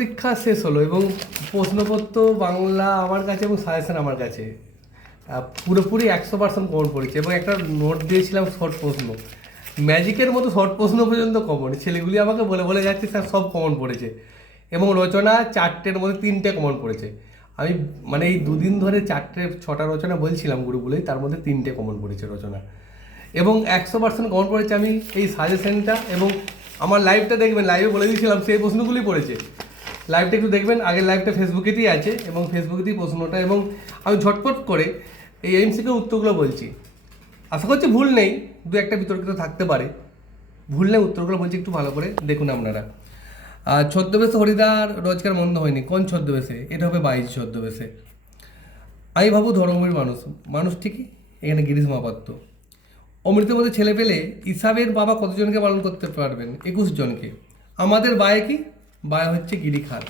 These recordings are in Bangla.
পরীক্ষা শেষ হলো এবং প্রশ্নপত্র, বাংলা আমার কাছে এবং সাজেশন আমার কাছে। পুরোপুরি একশো পার্সেন্ট কমন পড়েছে এবং একটা নোট দিয়েছিলাম শর্ট প্রশ্ন। ম্যাজিকের মতো শর্ট প্রশ্ন পর্যন্ত কমন ছেলেগুলি আমাকে বলে বলে যাচ্ছে, স্যার, সব কমন পড়েছে। এবং রচনা চারটের মধ্যে তিনটে কমন পড়েছে। আমি মানে এই দুদিন ধরে চারটে, ছটা রচনা বলছিলাম গ্রুপগুলোই তার মধ্যে তিনটে কমন পড়েছে রচনা। এবং একশো পার্সেন্ট কমন পড়েছে আমি এই সাজেশনটা এবং আমার লাইভটা দেখবেন লাইভে বলে দিয়েছিলাম, সেই প্রশ্নগুলি পড়েছে। লাইভটা একটু দেখবেন। আগের লাইভটা ফেসবুকেতেই আছে এবং ফেসবুকেতেই প্রশ্নটা এবং আমি ঝটপট করে এই এমসিকে উত্তরগুলো বলছি। আশা করছি ভুল নেই, দু একটা বিতর্কিত থাকতে পারে। ভুল নেই, উত্তরগুলো বলছি একটু ভালো করে দেখুন আপনারা। ছদ্মবেশে হরিদার রোজগার মন্দ হয়নি। কোন ছদ্মবেশে? এটা হবে বাইশ ছদ্মবেশে। আমি ভাবু ধর্মবীর মানুষ। মানুষ ঠিকই, এখানে গিরিশ মাপাত্র অমৃতের মধ্যে ছেলে পেলে ইসাবের বাবা কতজনকে পালন করতে পারবেন? একুশ জনকে। আমাদের বায়ে কি? বায়ে হচ্ছে গিরি খান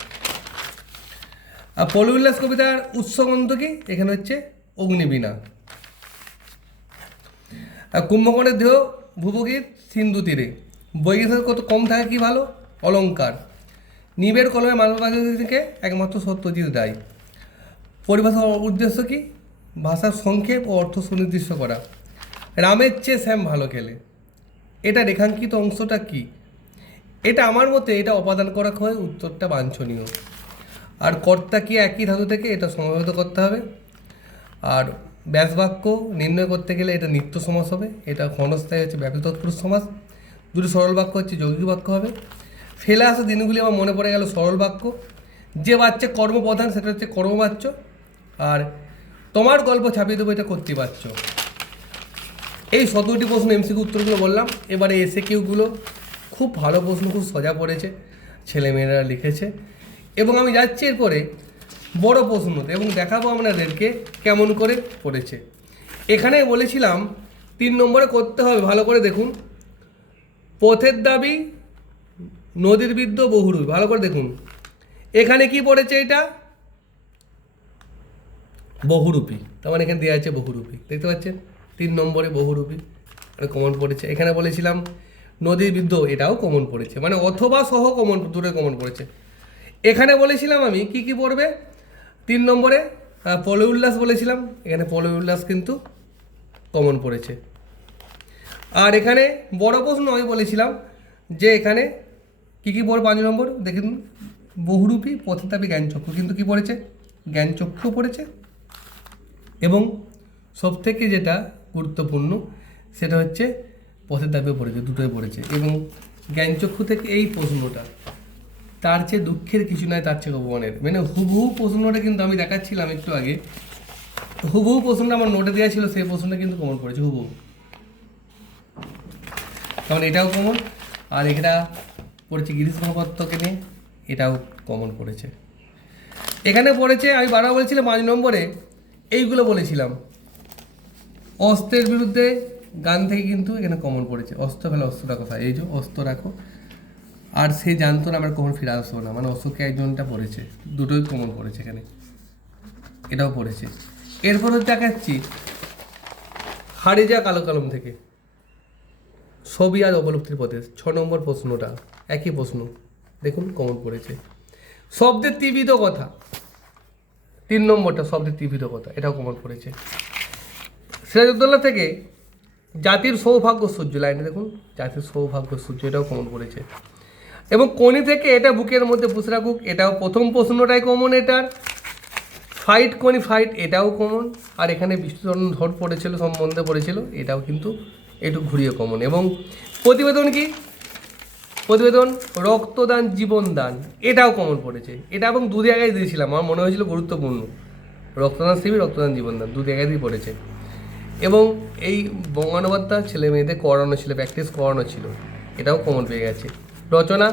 আর পল উল্লাস কবিতার উৎসগন্ধ কি? এখানে হচ্ছে অগ্নিবীণা। আর কুম্ভকর্ণের দেহ ভুবগীর সিন্ধু তীরে। বৈজ্ঞানিক কত কম থাকে কি ভালো? অলঙ্কার। নিবের কলমে মানববাদীকে একমাত্র সত্যজিৎ দায় পরিভাষার উদ্দেশ্য কি? ভাষার সংক্ষেপ ও অর্থ সুনির্দিষ্ট করা। রামের চেয়ে শ্যাম ভালো খেলে। এটা রেখাঙ্কিত অংশটা কি? এটা আমার মতে এটা অপাদান করা হয়, উত্তরটা বাঞ্ছনীয়। আর কর্তা কি একই ধাতু থেকে? এটা সমাবেত করতে হবে। আর ব্যাস বাক্য নির্ণয় করতে গেলে এটা নিত্য সমাস হবে। এটা ক্ষণস্থায়ী হচ্ছে ব্যাপী তৎপুরুষ সমাস। দুটো সরল বাক্য হচ্ছে যৌগিক বাক্য হবে। ফেলে আসা দিনগুলি আমার মনে পড়ে গেল সরল বাক্য। যে বাচ্চা কর্মপ্রধান সেটা হচ্ছে কর্মবাচ্য। আর তোমার গল্প ছাপিয়ে দেবো, এটা করতে কর্তৃবাচ্য। এই সতেরোটি প্রশ্ন এমসিকিউ উত্তরগুলো বললাম। এবারে এসে কিউগুলো খুব ভালো প্রশ্ন, খুব সোজা পড়েছে, ছেলেমেয়েরা লিখেছে। এবং আমি যাচ্ছি এরপরে বড় প্রশ্নতে, এবং দেখাবো আপনাদেরকে কেমন করে পড়েছে। এখানে বলেছিলাম, তিন নম্বরে করতে হবে, ভালো করে দেখুন। পথের দাবি, নদীর বিদ্য বহুরূপী, ভালো করে দেখুন। এখানে কি পড়েছে এটা? বহুরূপী, তার মানে এখানে দেওয়া আছে বহুরূপী, দেখতে পাচ্ছেন? তিন নম্বরে বহুরূপী কমন পড়েছে। এখানে বলেছিলাম নদীর বিদ্য এটাও কমন পড়েছে। মানে অথবা সহ কমন দূরে কমন পড়েছে। এখানে বলেছিলাম আমি, কি কি পড়বে? তিন নম্বরে পলয় উল্লাস বলেছিলাম, এখানে পলয় উল্লাস কিন্তু কমন পড়েছে। আর এখানে বড় প্রশ্ন আমি বলেছিলাম যে এখানে কি কি পড়ে পাঁচ নম্বর? দেখুন, বহুরূপী পথেতাপী জ্ঞানচক্ষু। কিন্তু কি পড়েছে? জ্ঞানচক্ষু পড়েছে। এবং সবথেকে যেটা গুরুত্বপূর্ণ, সেটা হচ্ছে পথের দাবিও পড়েছে, দুটোই পড়েছে। এবং জ্ঞানচক্ষু থেকে এই প্রশ্নটা, তার চেয়ে দুঃখের কিছু নয়, তার চেয়ে ভগবানের মানে হুবহু প্রশ্নটা কিন্তু আমি দেখাচ্ছিলাম একটু আগে। হুবহু প্রশ্নটা আমার নোটে দেওয়া ছিল, সেই প্রশ্নটা কিন্তু কমন পড়েছে, হুবহু। কারণ এটাও কমন আর এটা পড়েছে গিরিশ মহাপাত্রকে নিয়ে, এটাও কমন পড়েছে। এখানে পড়েছে, আমি বারবার বলছিলাম পাঁচ নম্বরে, এইগুলো বলেছিলাম। অস্ত্রের বিরুদ্ধে গান থেকে কিন্তু এখানে কমন পড়েছে। অস্ত্র ফেলে অস্ত্রটা কথা এই যে অস্ত্র রাখো। আর সে জানতো না, আমার কখন ফিরে আসব না। মানে অশোকে একজনটা পড়েছে। দুটোই কমন পড়েছে এখানে। এটাও পড়েছে। এরপর দেখাচ্ছি হারে যা কালো কলম থেকে। ছবি আর উপলব্ধির পথে। ছ নম্বর প্রশ্নটা। একই প্রশ্ন। দেখুন, কমন পড়েছে। শব্দের তীবিত কথা। তিন নম্বরটা, শব্দের তীবিত কথা। এটাও কমন পড়েছে। সিরাজউদ্দৌলা থেকে জাতির সৌভাগ্য সূর্য, লাইনে দেখুন, জাতির সৌভাগ্য সূর্য, এটাও কমন পড়েছে। এবং কোনি থেকে এটা বুকের মধ্যে পুষে রাখুক, এটাও প্রথম প্রশ্নটাই কমন এটার। ফাইট কোনি ফাইট এটাও কমন আর এখানে বিষ্ণুচরণ ধর পড়েছিল, সম্বন্ধে পড়েছিল, এটাও কিন্তু একটু ঘুরিয়ে কমন এবং প্রতিবেদন কি? প্রতিবেদন, রক্তদান, জীবনদান, এটাও কমন পড়েছে। এটা এবং দু জায়গায় দিয়েছিলাম, আমার মনে হয়েছিল গুরুত্বপূর্ণ। রক্তদান শিবির, রক্তদান, জীবনদান দু জায়গাতেই পড়েছে। এবং এই বঙ্গানুবাদটা ছেলে মেয়েদের করানো ছিল প্র্যাকটিস করানো ছিল। এটাও কমন পেয়ে গেছে। রচনা,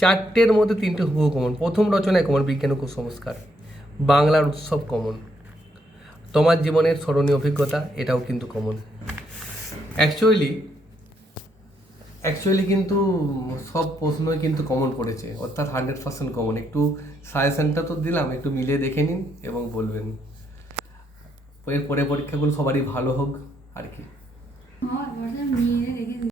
চারটের মধ্যে তিনটে হুবহু কমন প্রথম রচনায় কমন বিজ্ঞান ও কুসংস্কার। বাংলার উৎসব কমন তোমার জীবনের স্মরণীয় অভিজ্ঞতা, এটাও কিন্তু কমন অ্যাকচুয়ালি অ্যাকচুয়ালি কিন্তু সব প্রশ্নই কিন্তু কমন পড়েছে অর্থাৎ হান্ড্রেড পার্সেন্ট কমন একটু সাজেশনটা তো দিলাম, একটু মিলিয়ে দেখে নিন এবং বলবেন। এর পরে পরীক্ষাগুলো সবারই ভালো হোক আর কি।